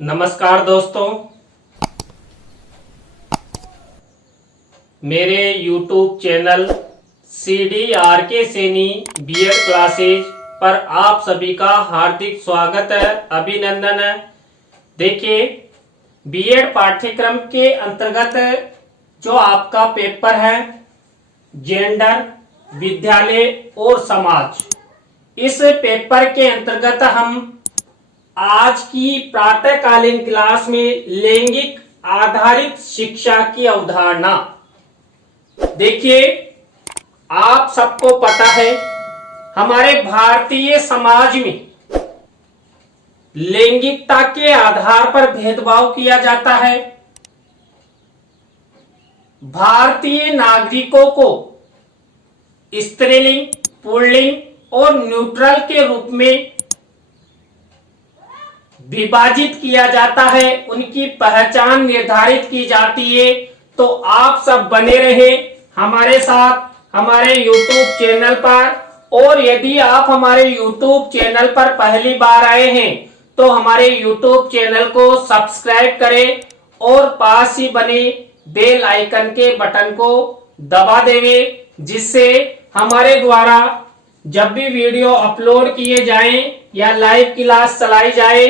नमस्कार दोस्तों, मेरे YouTube channel CDRK Saini BEd classes पर आप सभी का हार्दिक स्वागत है, अभिनंदन है। देखिए, बीएड पाठ्यक्रम के अंतर्गत जो आपका पेपर है जेंडर, विद्यालय और समाज, इस पेपर के अंतर्गत हम आज की प्रातःकालीन क्लास में लैंगिक आधारित शिक्षा की अवधारणा। देखिए, आप सबको पता है हमारे भारतीय समाज में लैंगिकता के आधार पर भेदभाव किया जाता है। भारतीय नागरिकों को स्त्रीलिंग, पुल्लिंग और न्यूट्रल के रूप में विभाजित किया जाता है, उनकी पहचान निर्धारित की जाती है। तो आप सब बने रहे हमारे साथ हमारे YouTube चैनल पर, और यदि आप हमारे YouTube चैनल पर पहली बार आए हैं तो हमारे YouTube चैनल को सब्सक्राइब करें और पास ही बने बेल आइकन के बटन को दबा देवें, जिससे हमारे द्वारा जब भी वीडियो अपलोड किए जाएं या लाइव क्लास चलाई जाए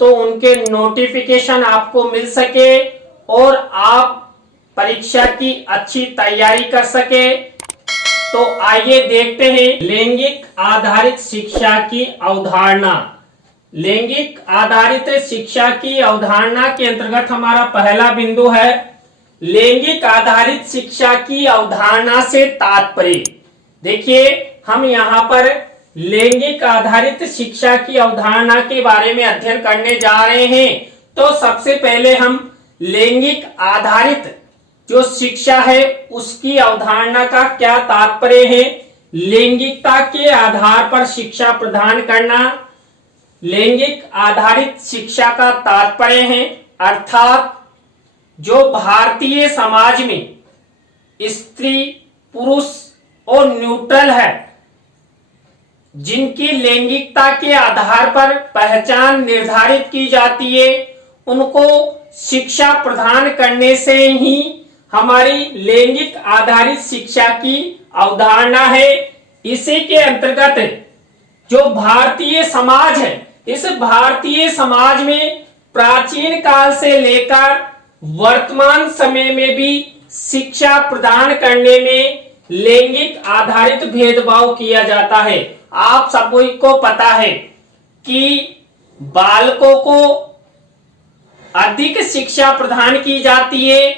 तो उनके नोटिफिकेशन आपको मिल सके और आप परीक्षा की अच्छी तैयारी कर सके। तो आइए देखते हैं लैंगिक आधारित शिक्षा की अवधारणा। लैंगिक आधारित शिक्षा की अवधारणा के अंतर्गत हमारा पहला बिंदु है लैंगिक आधारित शिक्षा की अवधारणा से तात्पर्य। देखिए, हम यहाँ पर लैंगिक आधारित शिक्षा की अवधारणा के बारे में अध्ययन करने जा रहे हैं। तो सबसे पहले हम लैंगिक आधारित जो शिक्षा है उसकी अवधारणा का क्या तात्पर्य है। लैंगिकता के आधार पर शिक्षा प्रदान करना लैंगिक आधारित शिक्षा का तात्पर्य है, अर्थात जो भारतीय समाज में स्त्री, पुरुष और न्यूट्रल है, जिनकी लैंगिकता के आधार पर पहचान निर्धारित की जाती है, उनको शिक्षा प्रदान करने से ही हमारी लैंगिक आधारित शिक्षा की अवधारणा है। इसी के अंतर्गत जो भारतीय समाज है, इस भारतीय समाज में प्राचीन काल से लेकर वर्तमान समय में भी शिक्षा प्रदान करने में लैंगिक आधारित भेदभाव किया जाता है। आप सभी को पता है कि बालकों को अधिक शिक्षा प्रदान की जाती है।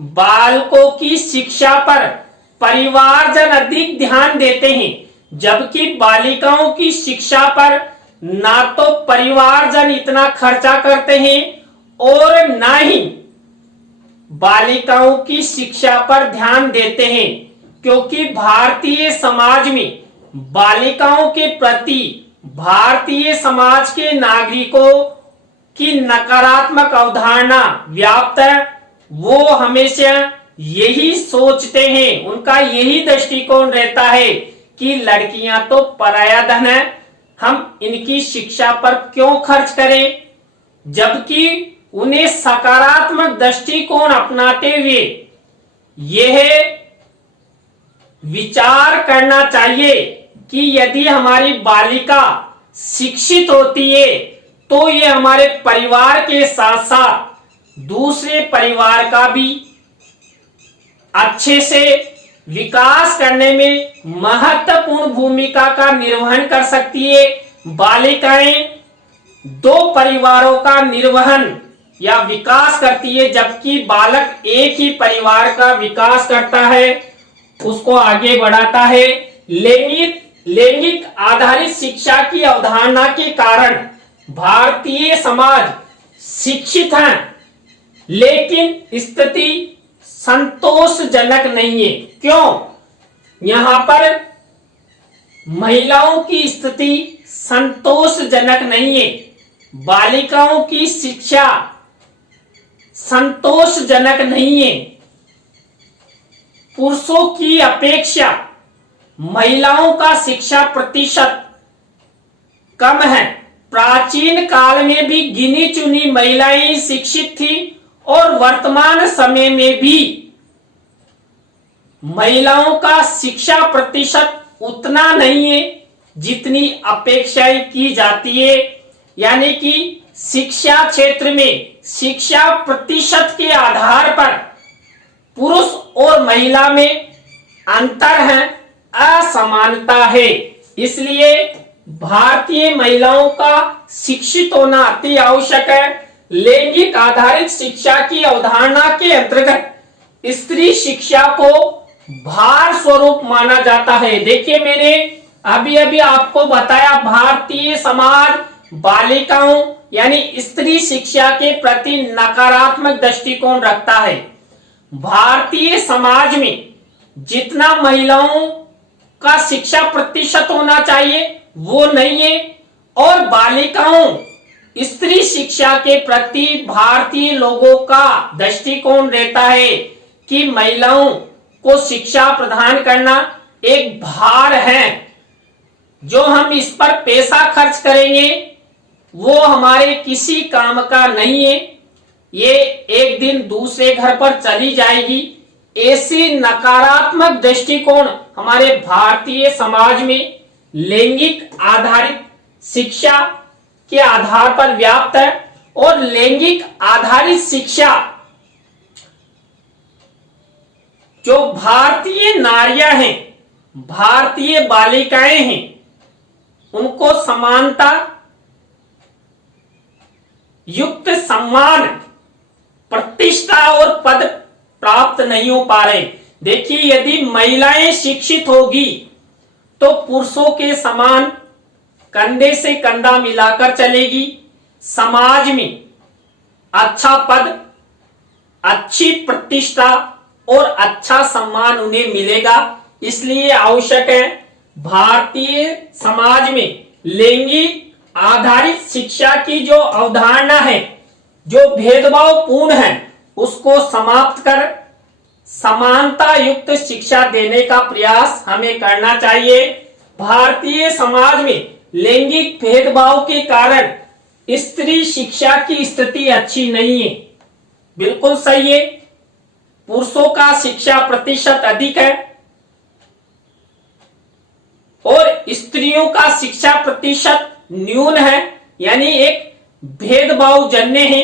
बालकों की शिक्षा पर परिवारजन अधिक ध्यान देते हैं, जबकि बालिकाओं की शिक्षा पर ना तो परिवारजन इतना खर्चा करते हैं और ना ही बालिकाओं की शिक्षा पर ध्यान देते हैं, क्योंकि भारतीय समाज में बालिकाओं के प्रति भारतीय समाज के नागरिकों की नकारात्मक अवधारणा व्याप्त है। वो हमेशा यही सोचते हैं, उनका यही दृष्टिकोण रहता है कि लड़कियां तो पराया धन है, हम इनकी शिक्षा पर क्यों खर्च करें, जबकि उन्हें सकारात्मक दृष्टिकोण अपनाते हुए यह विचार करना चाहिए कि यदि हमारी बालिका शिक्षित होती है तो ये हमारे परिवार के साथ साथ दूसरे परिवार का भी अच्छे से विकास करने में महत्वपूर्ण भूमिका का निर्वहन कर सकती है। बालिकाएं दो परिवारों का निर्वहन या विकास करती है, जबकि बालक एक ही परिवार का विकास करता है, उसको आगे बढ़ाता है। लैंगिक आधारित शिक्षा की अवधारणा के कारण भारतीय समाज शिक्षित है, लेकिन स्थिति संतोषजनक नहीं है। क्यों? यहां पर महिलाओं की स्थिति संतोषजनक नहीं है, बालिकाओं की शिक्षा संतोषजनक नहीं है। पुरुषों की अपेक्षा महिलाओं का शिक्षा प्रतिशत कम है, प्राचीन काल में भी गिनी चुनी महिलाएं शिक्षित थी और वर्तमान समय में भी महिलाओं का शिक्षा प्रतिशत उतना नहीं है जितनी अपेक्षाएं की जाती है। यानी कि शिक्षा क्षेत्र में शिक्षा प्रतिशत के आधार पर पुरुष और महिला में अंतर है, असमानता है। इसलिए भारतीय महिलाओं का शिक्षित होना अति आवश्यक है। लैंगिक आधारित शिक्षा की अवधारणा के अंतर्गत स्त्री शिक्षा को भार स्वरूप माना जाता है। देखिए, मैंने अभी अभी आपको बताया भारतीय समाज बालिकाओं यानी स्त्री शिक्षा के प्रति नकारात्मक दृष्टिकोण रखता है। भारतीय समाज में जितना महिलाओं का शिक्षा प्रतिशत होना चाहिए वो नहीं है, और बालिकाओं स्त्री शिक्षा के प्रति भारतीय लोगों का दृष्टिकोण रहता है कि महिलाओं को शिक्षा प्रदान करना एक भार है। जो हम इस पर पैसा खर्च करेंगे वो हमारे किसी काम का नहीं है, ये एक दिन दूसरे घर पर चली जाएगी। ऐसी नकारात्मक दृष्टिकोण हमारे भारतीय समाज में लैंगिक आधारित शिक्षा के आधार पर व्याप्त है। और लैंगिक आधारित शिक्षा जो भारतीय नारियां हैं, भारतीय बालिकाएं हैं, उनको समानता युक्त सम्मान, प्रतिष्ठा और पद प्राप्त नहीं हो पा रहे। देखिए, यदि महिलाएं शिक्षित होगी तो पुरुषों के समान कंधे से कंधा मिलाकर चलेगी, समाज में अच्छा पद, अच्छी प्रतिष्ठा और अच्छा सम्मान उन्हें मिलेगा। इसलिए आवश्यक है भारतीय समाज में लैंगिक आधारित शिक्षा की जो अवधारणा है, जो भेदभाव पूर्ण है, उसको समाप्त कर समानता युक्त शिक्षा देने का प्रयास हमें करना चाहिए। भारतीय समाज में लैंगिक भेदभाव के कारण स्त्री शिक्षा की स्थिति अच्छी नहीं है। बिल्कुल सही है, पुरुषों का शिक्षा प्रतिशत अधिक है और स्त्रियों का शिक्षा प्रतिशत न्यून है, यानी एक भेदभाव जन्य है,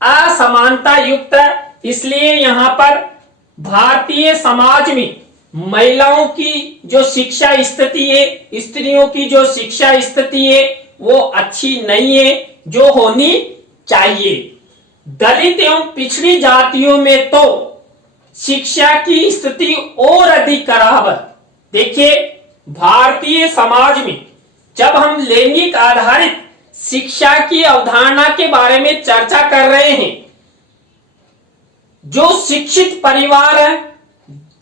असमानता युक्त है। इसलिए यहां पर भारतीय समाज में महिलाओं की जो शिक्षा स्थिति है, स्त्रियों की जो शिक्षा स्थिति है वो अच्छी नहीं है जो होनी चाहिए। दलित एवं पिछड़ी जातियों में तो शिक्षा की स्थिति और अधिक खराब है। देखिए, भारतीय समाज में जब हम लैंगिक आधारित शिक्षा की अवधारणा के बारे में चर्चा कर रहे हैं, जो शिक्षित परिवार है,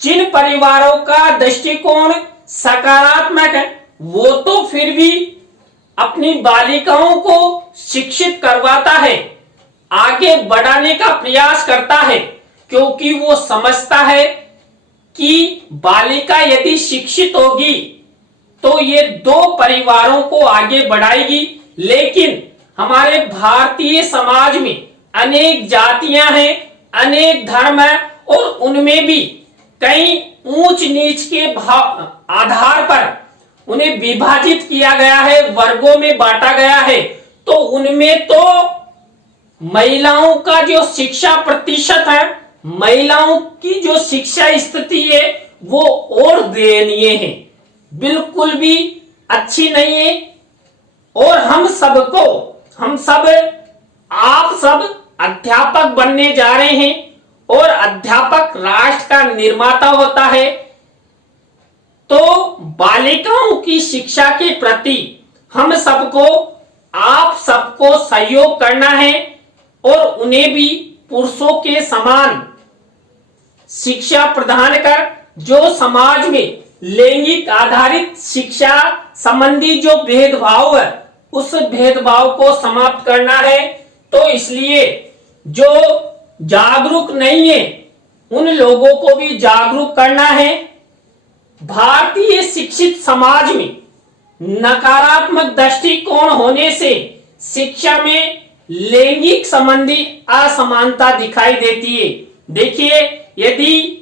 जिन परिवारों का दृष्टिकोण सकारात्मक है, वो तो फिर भी अपनी बालिकाओं को शिक्षित करवाता है, आगे बढ़ाने का प्रयास करता है, क्योंकि वो समझता है कि बालिका यदि शिक्षित होगी तो ये दो परिवारों को आगे बढ़ाएगी। लेकिन हमारे भारतीय समाज में अनेक जातियां हैं, अनेक धर्म है, और उनमें भी कई ऊंच नीच के आधार पर उन्हें विभाजित किया गया है, वर्गों में बांटा गया है। तो उनमें तो महिलाओं का जो शिक्षा प्रतिशत है, महिलाओं की जो शिक्षा स्थिति है वो और दयनीय है, बिल्कुल भी अच्छी नहीं है। और हम सब आप सब अध्यापक बनने जा रहे हैं और अध्यापक राष्ट्र का निर्माता होता है। तो बालिकाओं की शिक्षा के प्रति हम सबको, आप सबको सहयोग करना है और उन्हें भी पुरुषों के समान शिक्षा प्रदान कर जो समाज में लैंगिक आधारित शिक्षा संबंधी जो भेदभाव है उस भेदभाव को समाप्त करना है। तो इसलिए जो जागरूक नहीं है उन लोगों को भी जागरूक करना है। भारतीय शिक्षित समाज में नकारात्मक दृष्टिकोण होने से शिक्षा में लैंगिक संबंधी असमानता दिखाई देती है। देखिए, यदि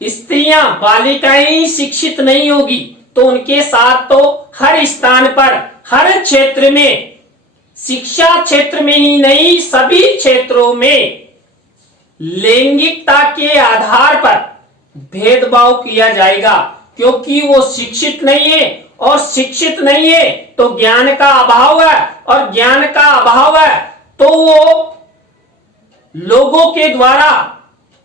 स्त्रियां बालिकाएं शिक्षित नहीं होगी तो उनके साथ तो हर स्थान पर, हर क्षेत्र में, शिक्षा क्षेत्र में ही नहीं सभी क्षेत्रों में लैंगिकता के आधार पर भेदभाव किया जाएगा, क्योंकि वो शिक्षित नहीं है, और शिक्षित नहीं है तो ज्ञान का अभाव है, और ज्ञान का अभाव है तो वो लोगों के द्वारा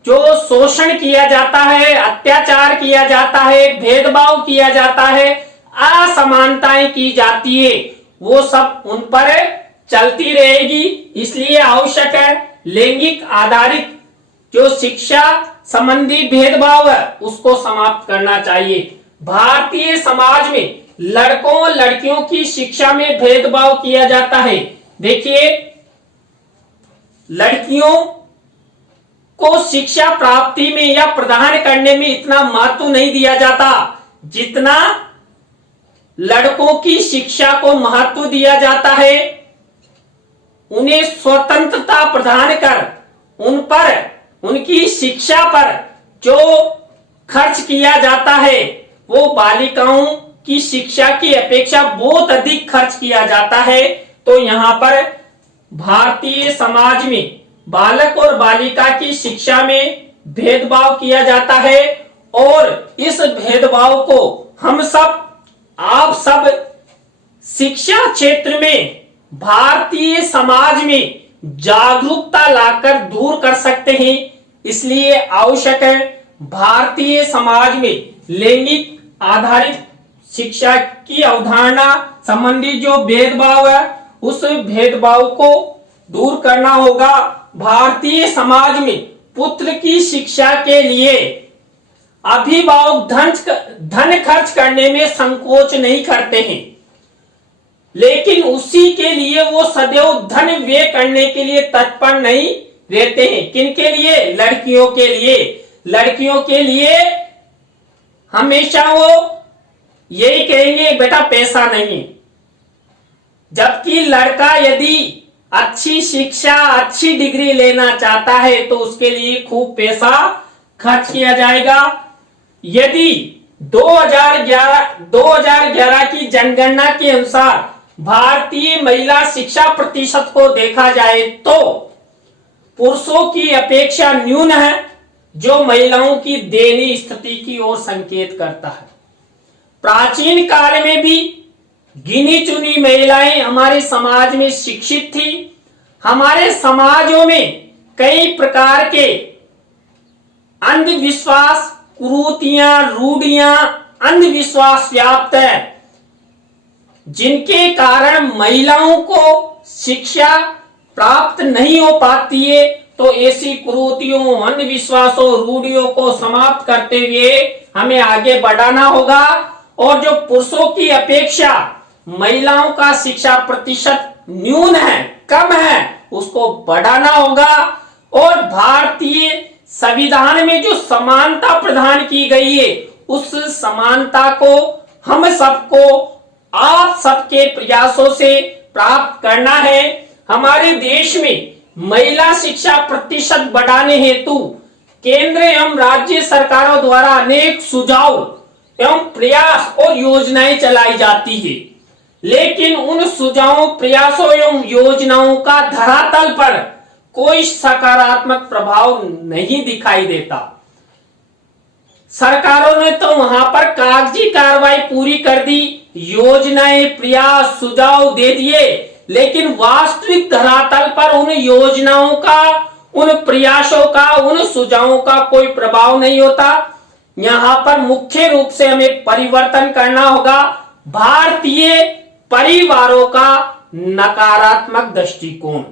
जो शोषण किया जाता है, अत्याचार किया जाता है, भेदभाव किया जाता है, असमानताएं की जाती है, वो सब उन पर चलती रहेगी। इसलिए आवश्यक है लैंगिक आधारित जो शिक्षा संबंधी भेदभाव है उसको समाप्त करना चाहिए। भारतीय समाज में लड़कों और लड़कियों की शिक्षा में भेदभाव किया जाता है। देखिए, लड़कियों को शिक्षा प्राप्ति में या प्रदान करने में इतना महत्व नहीं दिया जाता जितना लड़कों की शिक्षा को महत्व दिया जाता है। उन्हें स्वतंत्रता प्रदान कर उन पर, उनकी शिक्षा पर जो खर्च किया जाता है वो बालिकाओं की शिक्षा की अपेक्षा बहुत अधिक खर्च किया जाता है। तो यहाँ पर भारतीय समाज में बालक और बालिका की शिक्षा में भेदभाव किया जाता है, और इस भेदभाव को हम सब, आप सब शिक्षा क्षेत्र में, भारतीय समाज में जागरूकता लाकर दूर कर सकते हैं। इसलिए आवश्यक है भारतीय समाज में लैंगिक आधारित शिक्षा की अवधारणा संबंधी जो भेदभाव है उस भेदभाव को दूर करना होगा। भारतीय समाज में पुत्र की शिक्षा के लिए अभिभावक धन खर्च करने में संकोच नहीं करते हैं, लेकिन उसी के लिए वो सदैव धन व्यय करने के लिए तत्पर नहीं रहते हैं। किनके लिए? लड़कियों के लिए। लड़कियों के लिए हमेशा वो यही कहेंगे बेटा पैसा नहीं, जबकि लड़का यदि अच्छी शिक्षा, अच्छी डिग्री लेना चाहता है तो उसके लिए खूब पैसा खर्च किया जाएगा। यदि 2011 की जनगणना के अनुसार भारतीय महिला शिक्षा प्रतिशत को देखा जाए तो पुरुषों की अपेक्षा न्यून है, जो महिलाओं की दयनीय स्थिति की ओर संकेत करता है। प्राचीन काल में भी गिनी चुनी महिलाएं हमारे समाज में शिक्षित थी। हमारे समाजों में कई प्रकार के अंधविश्वास, कुरीतियां, रूढ़ियां, अंधविश्वास व्याप्त है, जिनके कारण महिलाओं को शिक्षा प्राप्त नहीं हो पाती है। तो ऐसी कुरीतियों, अंधविश्वासों, रूढ़ियों को समाप्त करते हुए हमें आगे बढ़ाना होगा, और जो पुरुषों की अपेक्षा महिलाओं का शिक्षा प्रतिशत न्यून है, कम है, उसको बढ़ाना होगा। और भारतीय संविधान में जो समानता प्रदान की गई है उस समानता को हम सबको, आप सबके प्रयासों से प्राप्त करना है। हमारे देश में महिला शिक्षा प्रतिशत बढ़ाने हेतु केंद्र एवं राज्य सरकारों द्वारा अनेक सुझाव एवं प्रयास और योजनाएं चलाई जाती है, लेकिन उन सुझावों, प्रयासों एवं योजनाओं का धरातल पर कोई सकारात्मक प्रभाव नहीं दिखाई देता। सरकारों ने तो वहां पर कागजी कार्रवाई पूरी कर दी, योजनाएं, प्रयास, सुझाव दे दिए, लेकिन वास्तविक धरातल पर उन योजनाओं का, उन प्रयासों का, उन सुझावों का कोई प्रभाव नहीं होता। यहाँ पर मुख्य रूप से हमें परिवर्तन करना होगा भारतीय परिवारों का नकारात्मक दृष्टिकोण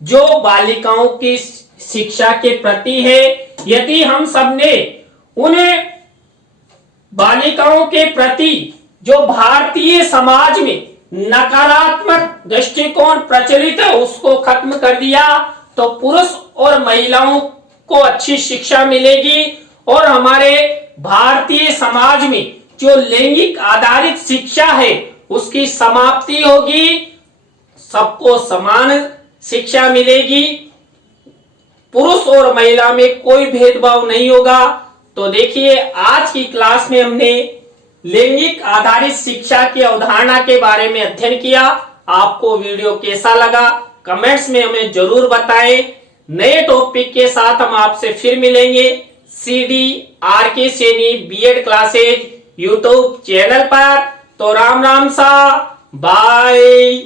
जो बालिकाओं की शिक्षा के प्रति है। यदि हम सबने उन्हें बालिकाओं के प्रति जो भारतीय समाज में नकारात्मक दृष्टिकोण प्रचलित है उसको खत्म कर दिया तो पुरुष और महिलाओं को अच्छी शिक्षा मिलेगी, और हमारे भारतीय समाज में जो लैंगिक आधारित शिक्षा है उसकी समाप्ति होगी। सबको समान शिक्षा मिलेगी, पुरुष और महिला में कोई भेदभाव नहीं होगा। तो देखिए, आज की क्लास में हमने लैंगिक आधारित शिक्षा की अवधारणा के बारे में अध्ययन किया। आपको वीडियो कैसा लगा कमेंट्स में हमें जरूर बताएं। नए टॉपिक के साथ हम आपसे फिर मिलेंगे CDRK Saini B.Ed classes YouTube channel पर। तो राम राम सा, बाय।